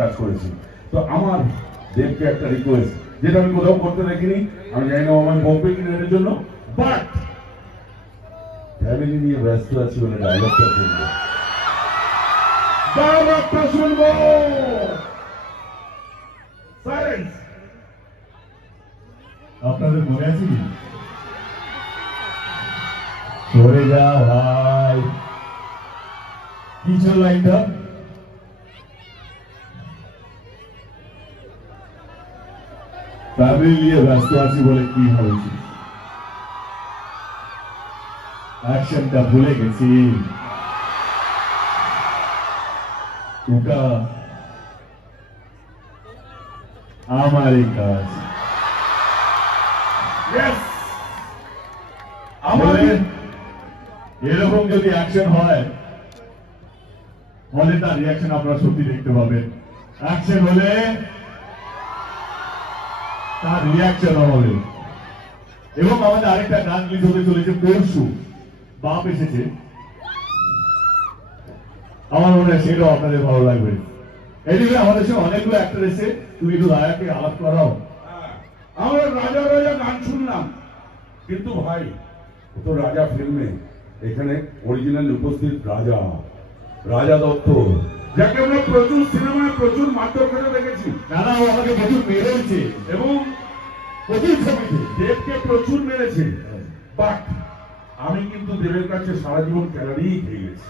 কাজ করেছি। তো আমার দেবকে একটা রিকোয়েস্ট, যেটা আমি কোথাও করতে দেখিনি, আমি জানি না আমার বকবে কিনা এর জন্য, বাট ফ্যামিলি নিয়ে ব্যস্ত আছি বলে ডায়লগটা শুনবো, ডায়লগটা শুনবো। সাইলেন্স। আপনাদের মনে আছে কি? সরে যা ভাই, কি ছিল লাইনটা? ফ্যামিলি নিয়ে ব্যস্ত আছি বলে কি হয়েছে, অ্যাকশনটা ভুলে গেছি। ওটা আমারই কাজ। আমাদের এরকম যদি অ্যাকশন হয় তাহলে তার রিয়াকশন আপনারা সত্যি দেখতে পাবেন। অ্যাকশন হলে তার রিয়াকশন হবে। এবং আমাদের আরেকটা গান রিলিজ হতে চলেছে পরশু, বাপ এসেছে। আমার মনে হয় সেটাও আপনাদের ভালো লাগবে। এদিকে আমাদের সঙ্গে অনেকগুলো অ্যাক্টর এসে, তুমি একটু রাজাকে আলাপ করাও। আমরা রাজা রাজা গান শুনলাম, কিন্তু ভাই তো রাজা ফিল্মে এখানে অরিজিনাল উপস্থিত রাজা, রাজা দত্ত, যাকে আমরা প্রচুর সিনেমায় প্রচুর মারধর করে দেখেছি। দাদা ও আমাকে প্রচুর মেরেছে এবং প্রচুর ছবিতে দেবকে প্রচুর মেরেছে, বাট আমি কিন্তু দেবের কাছে সারা জীবন ক্যালারিই খেয়ে গেছি।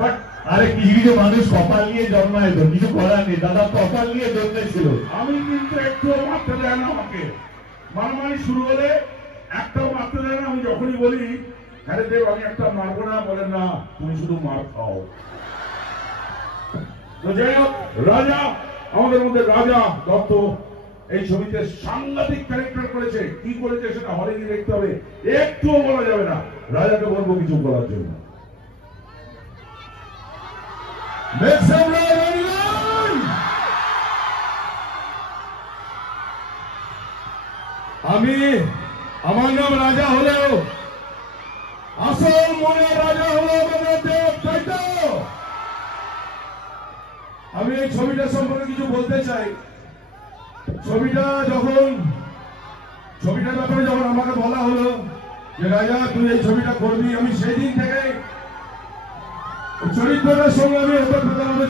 বাট আরে কিছু কিছু মানুষ কপাল নিয়ে জন্মায়, তো কিছু করার নেই। দাদা কপাল নিয়ে জন্মেছিল। আমি কিন্তু একটুও মারতে দেয় না আমাকে, মারামারি শুরু হলে একটাও মারতে দেয় না। আমি যখনই বলি হ্যাঁ দেব আমি একটা মারবো না, বলেন না তুমি শুধু মার খাও। তো যাই হোক, রাজা আমাদের মধ্যে রাজা দত্ত এই ছবিতে সাংঘাতিক ক্যারেক্টার করেছে। কি করেছে সেটা হলে গিয়ে দেখতে হবে, একটুও বলা যাবে না। রাজাকে বলবো কিছু বলার জন্য। আমি, আমার নাম রাজা হলেও আসল মনে রাজা হলো আমাদের দেব, তাই তো? আমি এই ছবিটা সম্পর্কে কিছু বলতে চাই। ছবিটার ব্যাপারে যখন আমাকে বলা হলো যে রাজা তুই এই ছবিটা করবি, আমি সেই দিন থেকে চরিত্রটার সঙ্গে আমি ওপর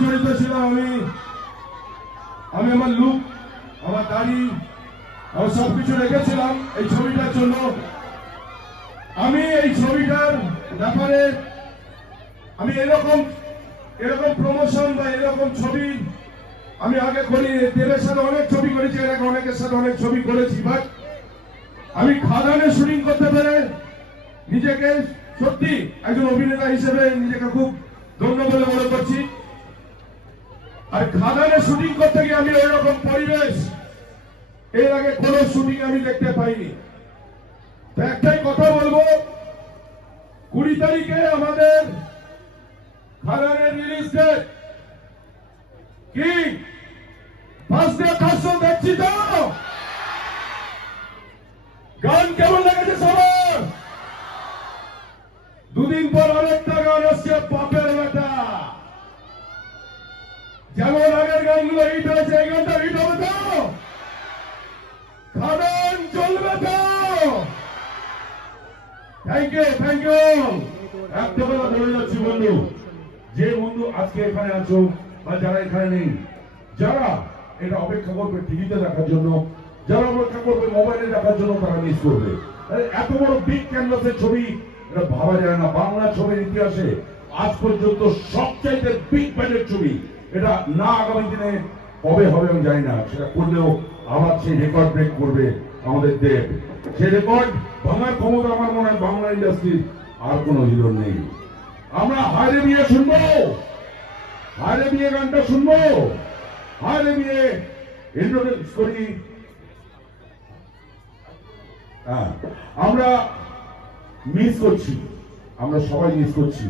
জড়িত ছিলাম। আমি আমার লুক, আমার দাড়ি, আমি সবকিছু রেখেছিলাম এই ছবিটার জন্য। আমি এই ছবিটার ব্যাপারে আমি এরকম প্রমোশন বা এরকম ছবি আমি আগে করি। দেবের সাথে অনেক ছবি করেছি, এর আগে অনেকের সাথে অনেক ছবি করেছি, বাট আমি খাদানে শুটিং করতে পেরে নিজেকে সত্যি একজন অভিনেতা হিসেবে নিজেকে খুব ধন্য বলে মনে করছি। আর খাদানে শুটিং করতে গিয়ে আমি ওইরকম পরিবেশ এর আগে কোন শুটিং আমি দেখতে পাইনি। তো একটাই কথা বলবো, 20 তারিখে আমাদের খাদানের রিলিজ ডেট। কি ফার্স্ট ডে কাজ দেখছি তো? গান কেমন লেগেছে সবার? দুদিন পর আরেকটা গান আসছে, বাপের বেটা। যেমন আগের গানগুলো হিট হয়েছে, এই গানটা হিট হবে তো? খাদান চলবে তো? Thank you. একটা কথা বলে যাচ্ছি বন্ধু, যে বন্ধু আজকে এখানে আছো বা যারা এখানে নেই, যারা এটা অপেক্ষা করবে টিভিতে দেখার জন্য, যারা অপেক্ষা করবে মোবাইলে দেখার জন্য, তারা মিস করবে। এত বড় বিগ ক্যানভাসের ছবি, এটা ভাবা যায় না। বাংলা ছবির ইতিহাসে আজ পর্যন্ত সবচাইতে বিগ ব্যান্ডের ছবি এটা। না আগামী দিনে কবে হবে আমি জানি না, সেটা করলেও আবার সেই রেকর্ড ব্রেক করবে আমাদের দেব। সেই রেকর্ড ভাঙার ক্ষমতা আমার মনে হয় বাংলা ইন্ডাস্ট্রির আর কোন হিরো নেই। আমরা হায়রে বিয়ে শুনবো, হায়রে বিয়ে গানটা শুনবো, হায়রে বিয়ে ইন্ট্রোডিউস করি। আমরা মিস করছি, আমরা সবাই মিস করছি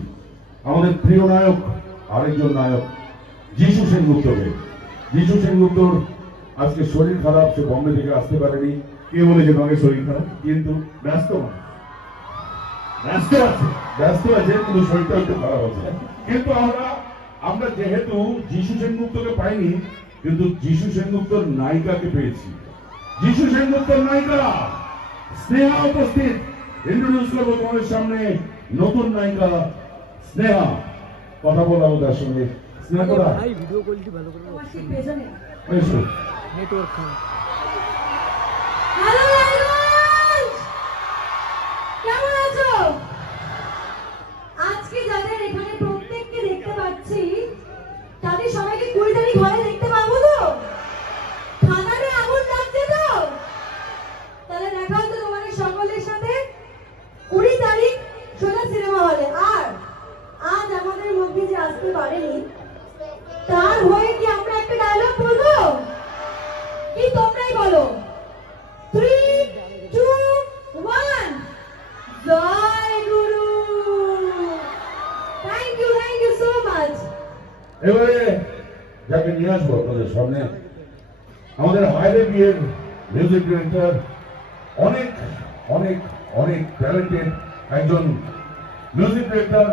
আমাদের প্রিয় নায়ক, আরেকজন নায়ক যিশু সেনগুপ্তকে। যিশু সেনগুপ্তর আজকে শরীর খারাপ, সে বম্বে থেকে আসতে পারেনি। কে বলেছে তোমাকে শরীর খারাপ? কিন্তু ব্যস্ত আছে, কিন্তু শরীরটা একটু খারাপ আছে। কিন্তু আমরা আমরা যেহেতু যিশু সেনগুপ্তকে পাইনি, কিন্তু যিশু সেনগুপ্তর নায়িকাকে পেয়েছি। যিশু সেনগুপ্তর নায়িকা স্নেহা উপস্থিত। ইন্ট্রোডিউস করবো তোমাদের সামনে নতুন নায়িকা স্নেহা। কথা বলবো তার সঙ্গে। স্নেহা কোথায়? ভিডিও কোয়ালিটি ভালো করে এসো। নেটওয়ার্ক খান। হ্যালো রাজগঞ্জ, কেমন আছো? আজকে যাদের এখানে প্রত্যেককে দেখতে পাচ্ছি, তাদের সবাইকে 20 তারিখ হলে দেখতে পাবো তো? খানারে আগুন লাগছে তো? তাহলে দেখা হতো তোমাদের সকলের সাথে 20 তারিখ সোজা সিনেমা হলে। আর আজ আমাদের মধ্যে যে আসতে পারেনি, তার হয়ে কি আমরা একটা ডায়লগ বলবো? কি তোমরাই বলো? 3, 2, 1, জয় গুরু। Thank you so much. এবারে যাকে নিয়ে আসবো আপনাদের সামনে, আমাদের হায়রে বিয়ের মিউজিক ডিরেক্টর, অনেক অনেক অনেক ট্যালেন্টেড একজন মিউজিক ডিরেক্টর।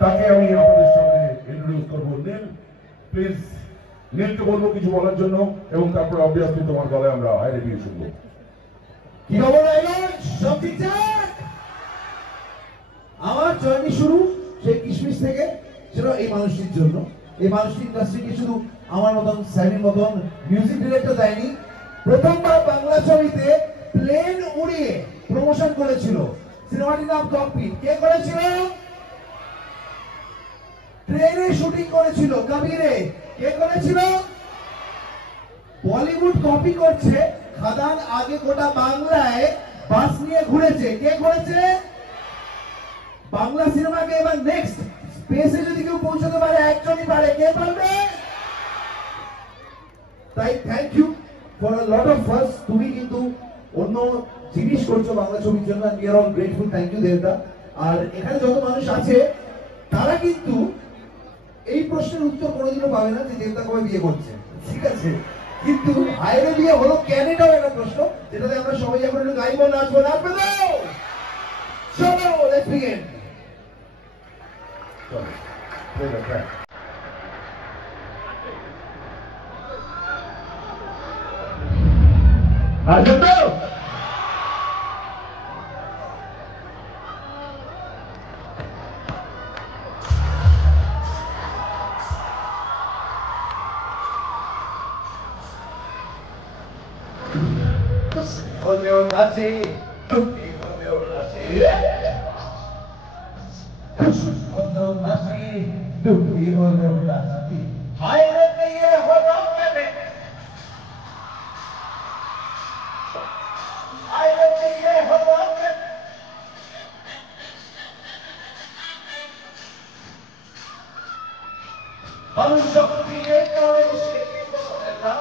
তাকে আমি আপনাদের সামনে ইন্ট্রোডিউস করবো। নীল, প্লিজ। নীলকে বলবো কিছু বলার জন্য, এবং তারপর অবভিয়াসলি তোমার গলায় আমরা হায়রে বিয়ে শুনবো। কি খবর রায়গঞ্জ? সব ঠিকঠাক? আমার জার্নি শুরু সেই কিশমিশ থেকে, সেটা এই মানুষটির জন্য। এই মানুষটি ইন্ডাস্ট্রিকে শুধু আমার মতন সাইনের মতন মিউজিক ডিরেক্টর দেয়নি, প্রথমবার বাংলা ছবিতে প্লেন উড়িয়ে প্রমোশন করেছিল। সিনেমাটির নাম ককপিট। কে করেছিল? ট্রেনে শুটিং করেছিল কবিরে। কে করেছিল? বলিউড কপি করছে, খাদান আগে গোটা বাংলায় বাস নিয়ে ঘুরেছে। কে করেছে? বাংলা সিনেমাকে এবার নেক্সট স্পেসে যদি কেউ পৌঁছতে পারে, একজনই পারে। কে পারবে? তাই thank you for a lot of first. তুমি কিন্তু অন্য জিনিস করছো বাংলা ছবির জন্য, we are all grateful. Thank you দেবদা। আর এখানে যত মানুষ আছে তারা কিন্তু এই প্রশ্নের উত্তর কোনোদিনও পাবে না যে দেবদা কবে বিয়ে করছে, ঠিক আছে? কিন্তু হায়রে বিয়ে হলো কেন, এটাও একটা প্রশ্ন, যেটাতে আমরা সবাই এখন একটু গাইবো, নাচবো। নাচবে তো? চলো, লেটস বিগিন। চলো, ঠিক আছে। আসবে তো? Homeopathy, homeopathy, homeopathy. Hayre diye homeopathy. Hayre diye homeopathy. Hum sab diye kaise bola.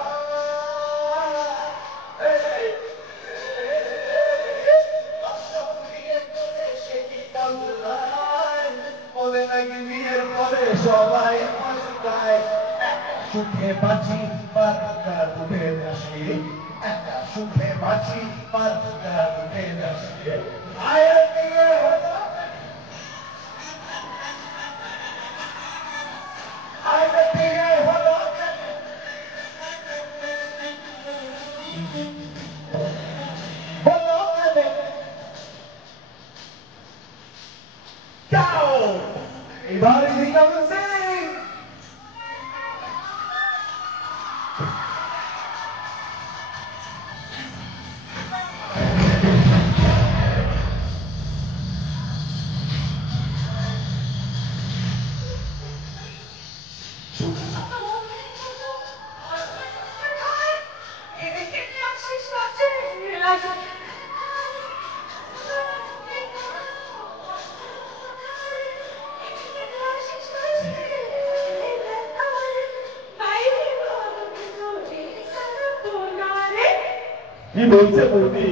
সবাই মস্তায় সুখে বাঁচি পাতা উঠে আসে, একটা সুখে বাঁচি পাতা উঠে আসে। আয়ের দিয়ে হলো আয়ের দিয়ে হলো হলো যাও এবার দিকে কি বলছে বৌদি?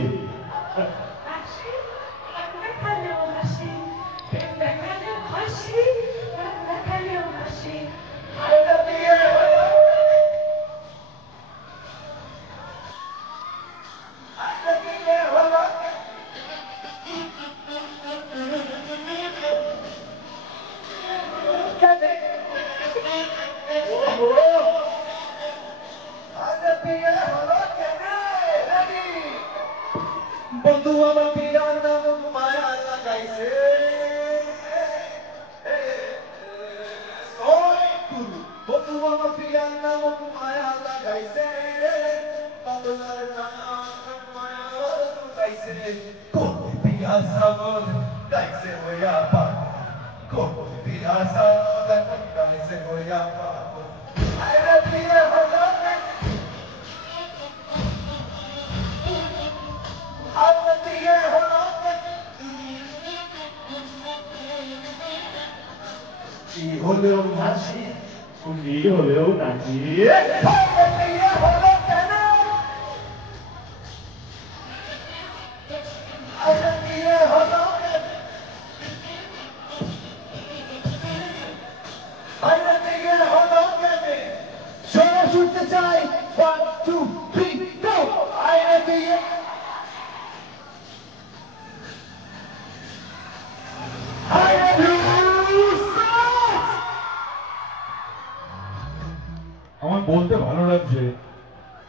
নামক মায়া লাগাইছে বাংলার নামক মায়া লাগাইছে কোন পিয়াসা মন গাইছে হইয়া পাগল কোন পিয়াসা মন গাইছে হইয়া পাগল আরে প্রিয় হলো আরে প্রিয় হলো কি হলেও হাসি তুমি হলেও নাচি হলো কেন আরে বিয়ে হলো আরে বিয়ে হলো কেন সরে ছুটতে চাই 1 2 3 গো আরে বিয়ে আমার বলতে ভালো লাগছে,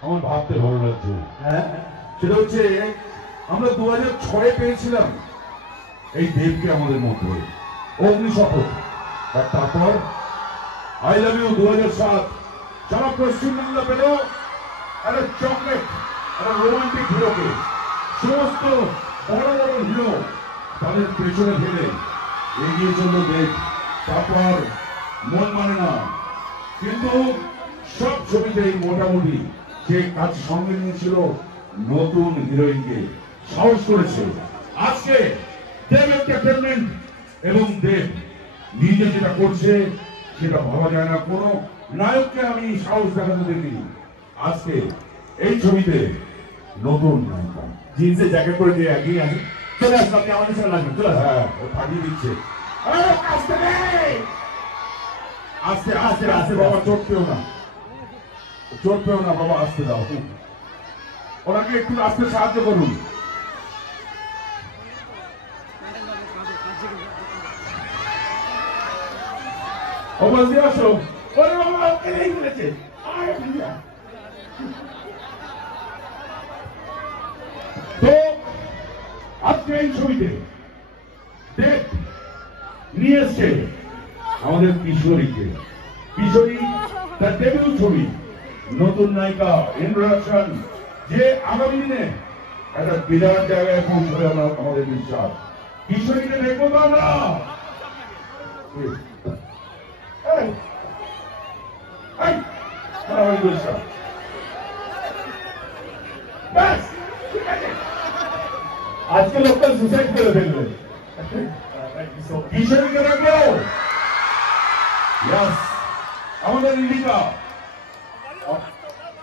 আমার ভাবতে ভালো লাগছে। হ্যাঁ সেটা হচ্ছে আমরা 2006 পেয়েছিলাম এই দেবকে আমাদের মধ্যে, অগ্নি শপথ। আর তারপর আই লাভ ইউ 2007 সারা পশ্চিমবাংলা পেল একটা চকলেট, একটা রোমান্টিক হিরোকে। সমস্ত বড় বড় হিরো তাদের পেছনে ফেলে এগিয়ে চলল দেব। তারপর মন মানে না, কিন্তু সব ছবিতেই মোটামুটি যে কাজ সঙ্গে নিয়েছিল নতুন হিরোইনকে, সাহস করেছে। আজকে দেব এন্টারটেনমেন্ট এবং দেব নিজে যেটা করছে সেটা ভাবা যায় না। কোন নায়ককে আমি সাহস দেখাতে দেখিনি। আজকে এই ছবিতে নতুন নায়িকা জিন্সের জ্যাকেট পরে দিয়ে এগিয়ে আসে চলে আসুন আপনি আমাদের সঙ্গে লাগবেন চলে আসুন হ্যাঁ ও ফাটিয়ে দিচ্ছে। আস্তে আস্তে আস্তে আস্তে বাবা, চোট পেও না, চোট পেও না বাবা, আসতে দাও। ওনাকে একটু আসতে সাহায্য করুন। অবশ্যই আসো। ওরে বাবা, ওকে নেই ফেলেছে। আরে ভাইয়া। তো আজকে এই ছবিতে দেব নিয়ে এসছে আমাদের কিশোরীকে। কিশোরী তার ডেবিউ ছবি, নতুন নায়িকা, ইন্ট্রোডাকশন, যে আগামী দিনে একটা বিরাট জায়গায় পৌঁছবে আমাদের বিশ্বাস। কিশোরীকে দেখবো তো আমরা। আজকে লোকটা সুসাইড করে ফেলবে কিশোরীকে দেখবো। আমাদের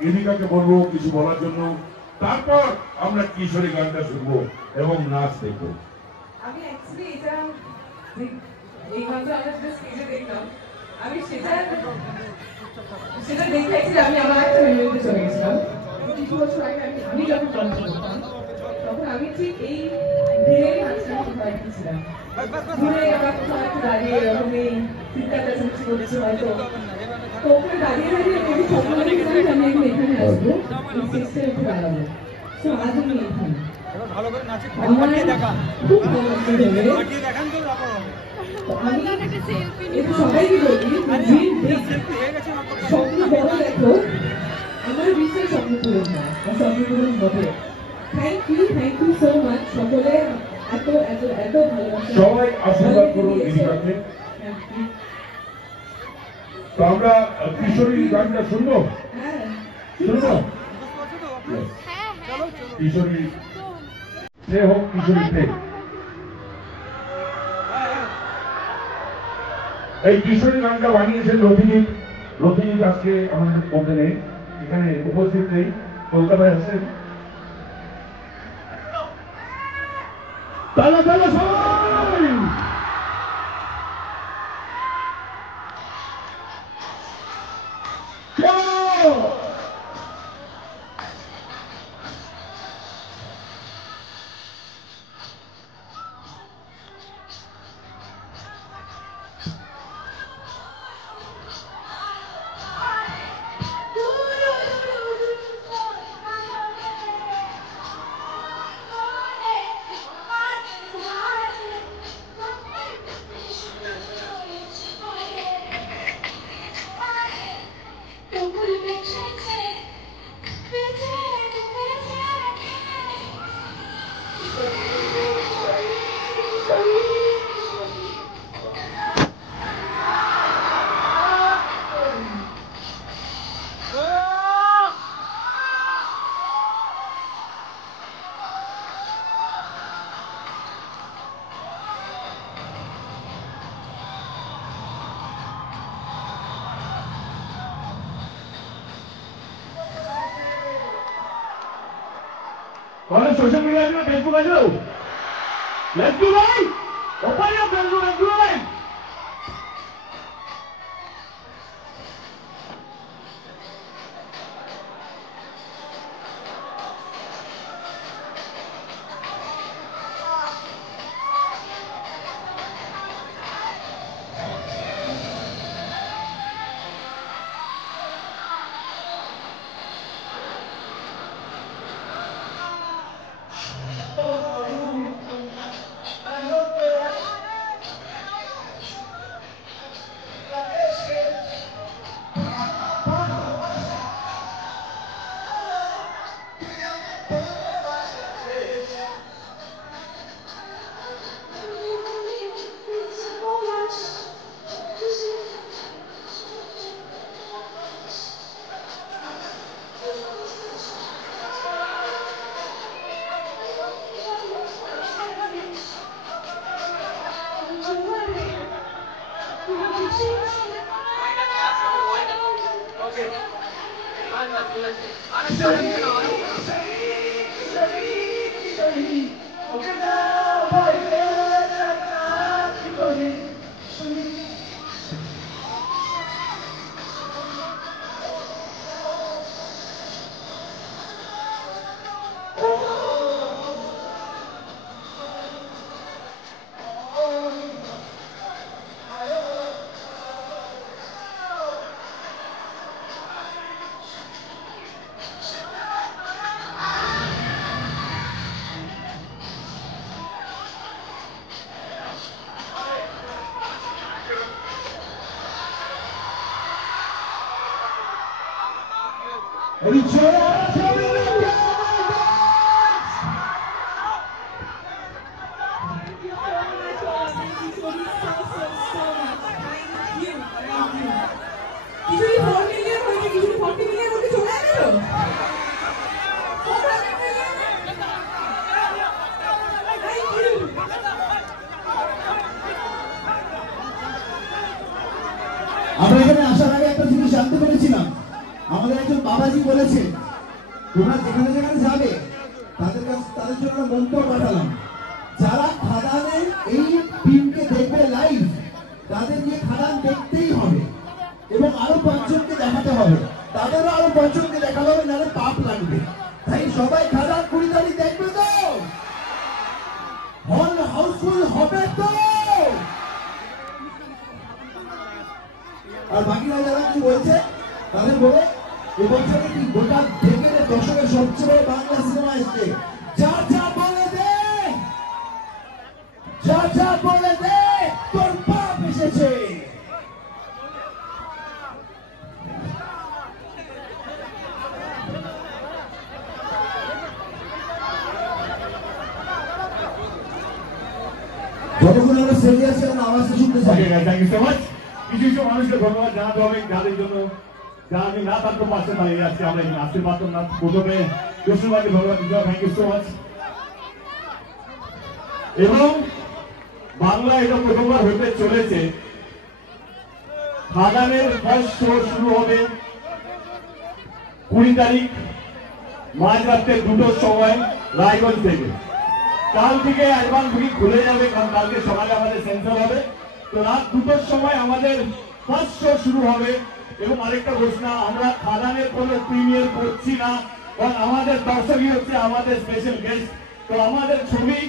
ইলিকাকে বলবো কিছু বলার জন্য, তারপর আমরা কিশোরী গানটা শুনবো এবং নাচ দেখবো। আমি অ্যাকচুয়ালি এটা এই মাত্র আমরা যেটা স্টেজে দেখলাম, আমি সেটা দেখে actually আমি আমার একটা মেমোরিতে চলে গেছিলাম। কিছু বছর আগে আমি যখন জন্ম করতাম তখন আমি ঠিক এই ভিড়ের মাঝখানে বাড়িতে ছিলাম। ঘুরে আমরা কোথাও একটু দাঁড়িয়ে এরকম এই চিন্তা কাছাকাছি করছি হয়তো, তো ওখানে দাঁড়িয়ে দাঁড়িয়ে আমি স্বপ্ন দেখেছিলাম যে আমি এখানে আসবো, এই স্টেজটা উঠে দাঁড়াবো। তো আজ আমি এখানে ভালো করে নাচে আমার খুব ভালো লাগছে ভেবে। দেখান তো তারপর আমি এটা সবাইকে বলি, স্বপ্ন বড় দেখো, আমার বিশ্বাস স্বপ্ন পূরণ হয়, স্বপ্ন পূরণ হবে। থ্যাংক ইউ সো মাচ সকলে, এত এত এত ভালোবাসা সবাই আশীর্বাদ করুন ইলিকাকে। তো আমরা কিশোরী গানটা শুনবো, হ্যাঁ শুনবো। কিশোরী প্লে হোক, কিশোরী প্লে। এই কিশোরী গানটা বানিয়েছেন রথিনীত। রথিনীত আজকে আমাদের মধ্যে নেই, এখানে উপস্থিত নেই, কলকাতায় আছেন। তালা তালা সবাই। তাহলে সোশ্যাল মিডিয়া আছে, ফেসবুক আছে, লেটস ডু ভাই, open your Facebook and do live. আমরা এখানে আসার আগে একটা জিনিস জানতে পেরেছিলাম, আমাদের একজন বাবাজি বলেছে তোমরা যেখানে যেখানে যাবে তাদের জন্য মন্ত্র পাঠালাম, যারা খাদানের এই টিমকে দেখবে লাইভ তাদের নিয়ে খাদান দেখতেই হবে এবং আরো 5 জনকে দেখাতে হবে, তাদেরও আরো 5 জনকে দেখাতে হবে, নাহলে পাপ লাগবে। তাই সবাই খাদান 20 তারিখ দেখবে তো, হল হাউসফুল হবে তো। আর বাকিরা যারা কি বলছে তাদের বলে এবছরে কি গোটা দেখে দর্শকের সবচেয়ে বড় বাংলা সিনেমা এসছে, যা যা বলে দে, যা যা বলে দে, তোর বাপ এসেছে। যতক্ষণ আমরা স্টেজে আছি আমরা আওয়াজটা শুনতে চাই। Thank you so much. কিছু কিছু মানুষকে ধন্যবাদ জানাতে হবে যাদের জন্য যারা আমি না থাকতে পারছে না, এই আজকে আমরা এখানে আসতে পারতাম না। প্রথমে জসুরবাদী ধন্যবাদ দিতে হবে, থ্যাংক ইউ সো মাচ। এবং বাংলা এটা প্রথমবার হতে চলেছে, খাদানের ফার্স্ট শো শুরু হবে 20 তারিখ মাঝরাতে 2টোর সময় রায়গঞ্জ থেকে। কাল থেকে অ্যাডভান্স বুকিং খুলে যাবে, কারণ কালকে সকালে আমাদের সেন্সার হবে, তো রাত 2টোর সময় আমাদের ফার্স্ট শো শুরু হবে। এবং আরেকটা ঘোষণা, আমরা খাদানের কোনো প্রিমিয়ার করছি না, কারণ আমাদের দর্শকই হচ্ছে আমাদের স্পেশাল গেস্ট, তো আমাদের ছবি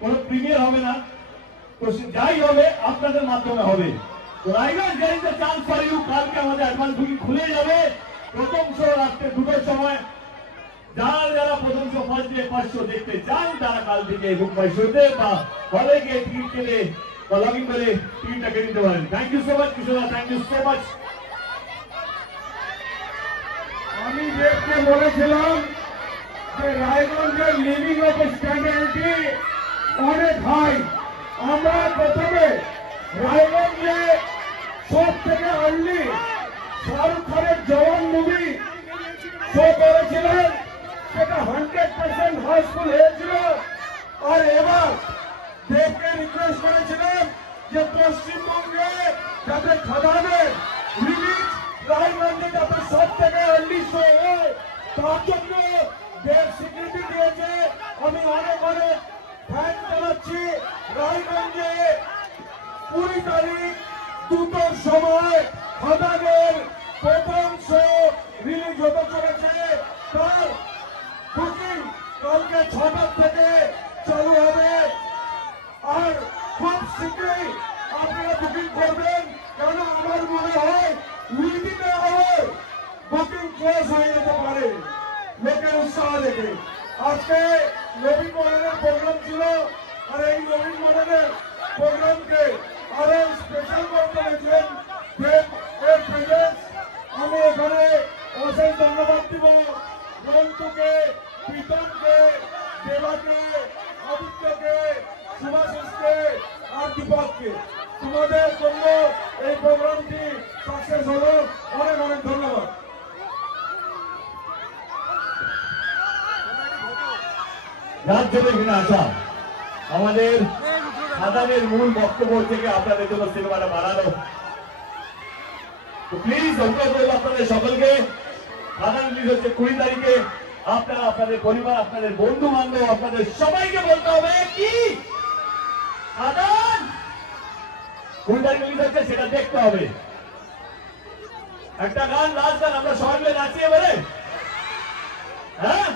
কোনো প্রিমিয়ার হবে না, তো যাই হবে আপনাদের মাধ্যমে হবে। তো Raiganj there is the chance for you, কালকে আমাদের অ্যাডভান্স বুকিং খুলে যাবে। প্রথম শো রাত্রে 2টোর সময়, যারা প্রথম show first day first show দেখতে চান তারা কাল থেকে বুক মাই শোতে বা হলে গিয়ে টিকিট কেটে বা লগইন করে টিকিটটা কেটে নিতে পারেন। Thank you so much Kishore, thank you so much. আমি দেখতে বলেছিলাম যে রায়গঞ্জের লিভিং অফ স্ট্যান্ডার্ডটি অনেক হাই। আমরা প্রথমে রায়গঞ্জে সব থেকে আর্লি শাহরুখ খানের জওয়ান মুভি শো করেছিলেন, সেটা 100% হাউসফুল হয়েছিল। আর এবার দেবকে রিকোয়েস্ট করেছিলাম যে পশ্চিমবঙ্গে যাতে খাদানের রিলিজ রায়গঞ্জে যাতে সব থেকে আর্লি শো হয়, তার জন্য দেব স্বীকৃতি দিয়েছে। আমি অনেক অনেক ফ্যান চালাচ্ছি। রায়গঞ্জে 20 তারিখ 2টার সময় খাদানের প্রথম শো রিলিজ হতে চলেছে। তার বুকিং কালকে 6টার থেকে চালু হবে। আর খুব শীঘ্রই আপনারা বুকিং করবেন, কেন আমার মনে হয় within a hour booking close হয়ে যেতে পারে লোকের উৎসাহ দেখে। আজকে নবীন মডেলের প্রোগ্রাম ছিল, আর এই নবীন মডেলের প্রোগ্রামকে আরো স্পেশাল করে তুলেছেন দেব এর প্রেজেন্স। আমি এখানে অশেষ ধন্যবাদ দিব রন্তুকে, প্রীতমকে, দেবাকে, আদিত্যকে, সুভাষিসকে আর দীপককে। তোমাদের জন্য এই প্রোগ্রামটি সাকসেস হলো। অনেক অনেক ধন্যবাদ। রাজ্য থেকে আসা আমাদের খাদানের মূল বক্তব্য থেকে আপনাদের জন্য সিনেমাটা বানানো। তো প্লিজ অনুরোধ করবো আপনাদের সকলকে, খাদান রিলিজ হচ্ছে 20 তারিখে। আপনারা আপনাদের পরিবার, আপনাদের বন্ধু বান্ধব, আপনাদের সবাইকে বলতে হবে কি খাদান 20 তারিখ রিলিজ হচ্ছে, সেটা দেখতে হবে। একটা গান, লাস্ট গান, আমরা সবাই মিলে নাচি এবারে। হ্যাঁ,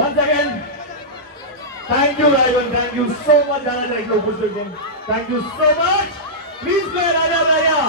once again, thank you Raivan, thank you so much Jana Jaiklo Upusthit, thank you so much. Please play Raja Raja.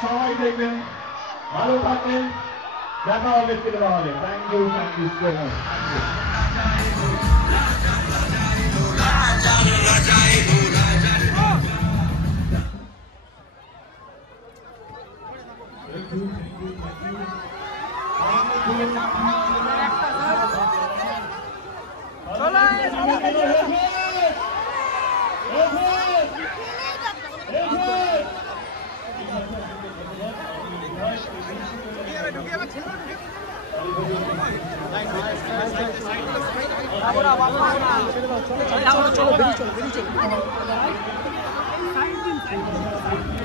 সবাই দেখবেন, ভালো থাকবেন, দেখা হবে সিনেমা হলে। Thank you so much. চলো বেরিয়ে চলো